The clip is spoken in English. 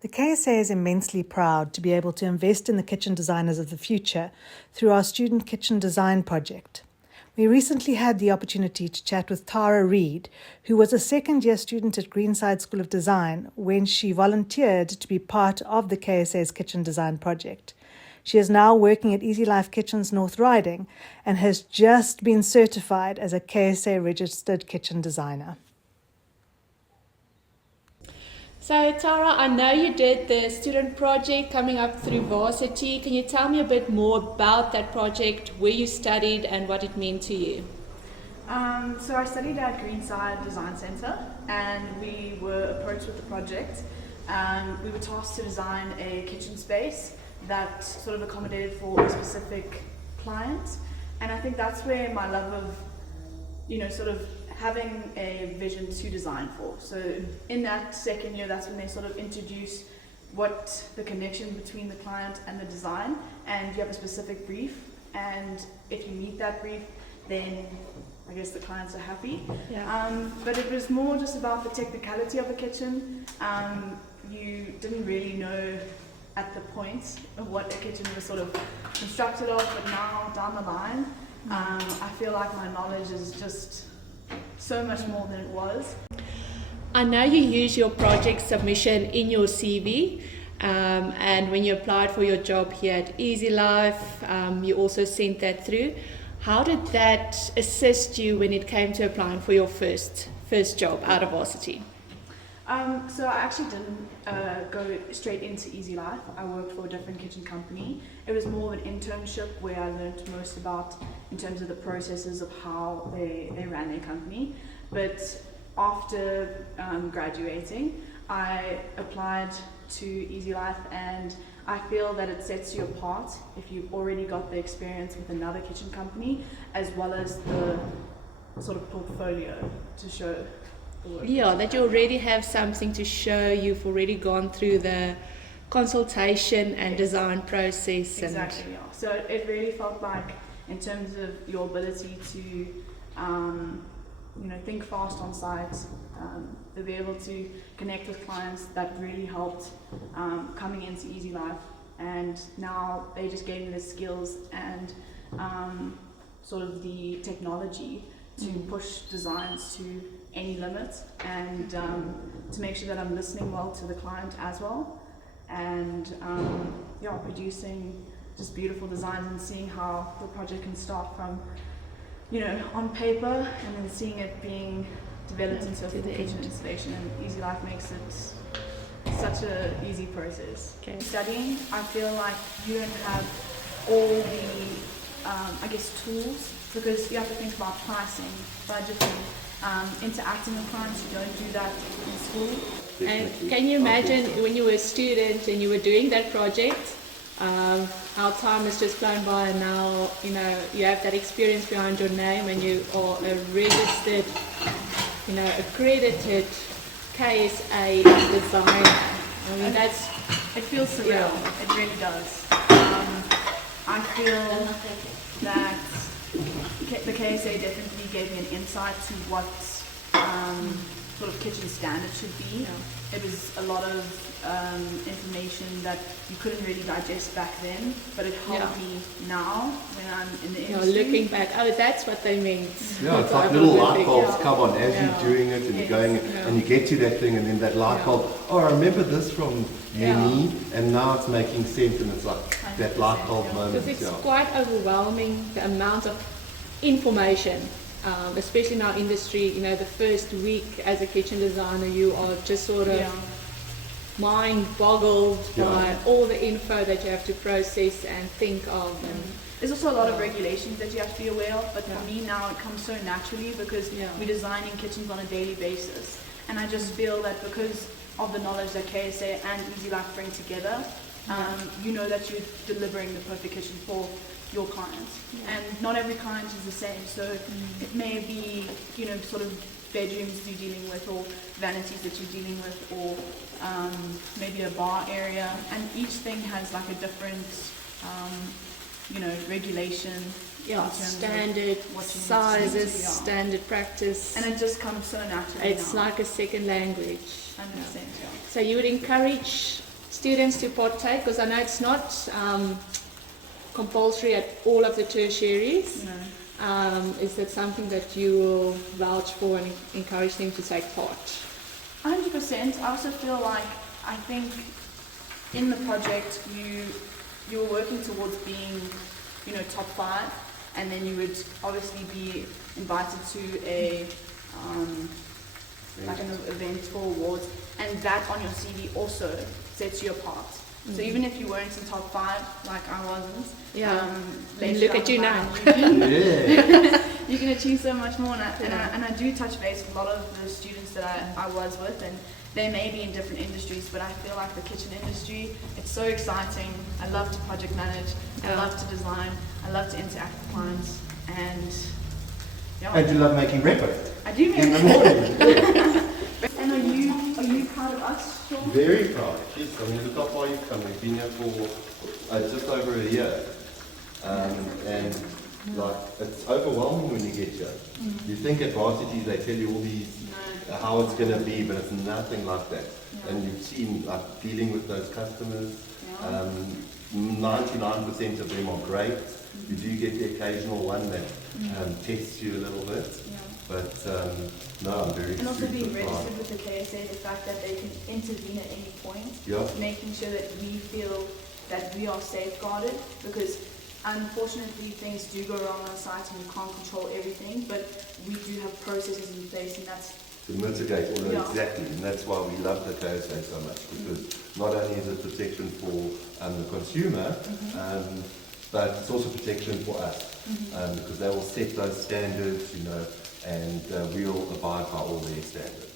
The KSA is immensely proud to be able to invest in the kitchen designers of the future through our Student Kitchen Design project. We recently had the opportunity to chat with Tara Reid, who was a second-year student at Greenside School of Design when she volunteered to be part of the KSA's kitchen design project. She is now working at Easylife Kitchens North Riding and has just been certified as a KSA registered kitchen designer. So Tara, I know you did the student project coming up through varsity. Can you tell me a bit more about that project, where you studied and what it meant to you? So I studied at Greenside Design Centre and we were approached with the project. We were tasked to design a kitchen space that sort of accommodated for a specific client, and I think that's where my love of, sort of having a vision to design for. So in that second year, that's when they sort of introduce what the connection between the client and the design, and you have a specific brief, and if you meet that brief, then I guess the clients are happy. Yeah. But it was more just about the technicality of the kitchen. You didn't really know at the point of what a kitchen was sort of constructed of, but now down the line, I feel like my knowledge is just so much more than it was. I know you use your project submission in your CV, and when you applied for your job here at Easylife, you also sent that through. How did that assist you when it came to applying for your first job out of varsity? So I actually didn't go straight into Easylife. I worked for a different kitchen company. It was more of an internship where I learned most about in terms of the processes of how they ran their company. But after graduating, I applied to Easylife, and I feel that it sets you apart if you've already got the experience with another kitchen company, as well as the sort of portfolio to show. Yeah, that you already have something to show. You've already gone through the consultation and design process. Exactly, yeah. So it really felt like, in terms of your ability to, think fast on site, to be able to connect with clients, that really helped coming into Easylife. And now they just gave me the skills and sort of the technology to push designs to any limit, and to make sure that I'm listening well to the client as well, and producing just beautiful designs and seeing how the project can start from on paper and then seeing it being developed into a full kitchen installation. And Easylife makes it such an easy process. Okay. Studying, I feel like you don't have all the tools, because you have to think about pricing, budgeting, interacting with clients. You don't do that in school. And can you imagine when you were a student and you were doing that project, how time has just flown by, and now you have that experience behind your name and you are a registered, accredited KSA designer. I mean, it feels surreal. Yeah. It really does. I feel that the KSA definitely gave me an insight to what sort of kitchen standards should be. Yeah. It was a lot of information that you couldn't really digest back then, but it helped me now when I'm in the industry. Looking back, that's what they meant. Yeah, it's like little light bulbs come on as you're doing it and you're going and you get to that thing, and then that light bulb, I remember this from uni, and now it's making sense, and it's like that light bulb moment. Because it's quite overwhelming, the amount of information, especially in our industry. The first week as a kitchen designer, you are just sort of mind boggled by all the info that you have to process and think of. And there's also a lot of regulations that you have to be aware of, but for me now it comes so naturally because we're designing kitchens on a daily basis, and I just feel that because of the knowledge that KSA and Easylife bring together, you know that you're delivering the perfect kitchen for your clients. And not every client is the same, so it may be sort of bedrooms you're dealing with, or vanities that you're dealing with, or maybe a bar area, and each thing has like a different regulation, standard sizes, standard practice, and it just comes so naturally. It's like a second language. 100%. So you would encourage students to partake? Because I know it's not compulsory at all of the tertiaries. No. Is that something that you will vouch for and encourage them to take part? 100%. I also feel like, I think in the project you're working towards being, top 5, and then you would obviously be invited to a like an event for awards, and that on your CV also sets you apart. So even if you weren't in top 5, like I wasn't, Look at you now. You can achieve so much more, and I do touch base with a lot of the students that I was with, and they may be in different industries, but I feel like the kitchen industry, it's so exciting. I love to project manage, I love to design, I love to interact with clients, and And you love making breakfast I do make in the morning. And are you proud of us, Sean? Very proud. Yes, I mean, look how far you've come. We've been here for just over a year. And like, it's overwhelming when you get here. You think at varsity they tell you all these, how it's going to be, but it's nothing like that. And you've seen, like, dealing with those customers, 99% of them are great. You do get the occasional one that tests you a little bit. But no, I'm very And also being super proud. registered with the KSA, the fact that they can intervene at any point, making sure that we feel that we are safeguarded, because unfortunately things do go wrong on site and you can't control everything, but we do have processes in place, and that's To mitigate all that, exactly, and that's why we love the KSA so much, because not only is it protection for the consumer, but it's also protection for us, because they will set those standards, and we'll abide by all their standards.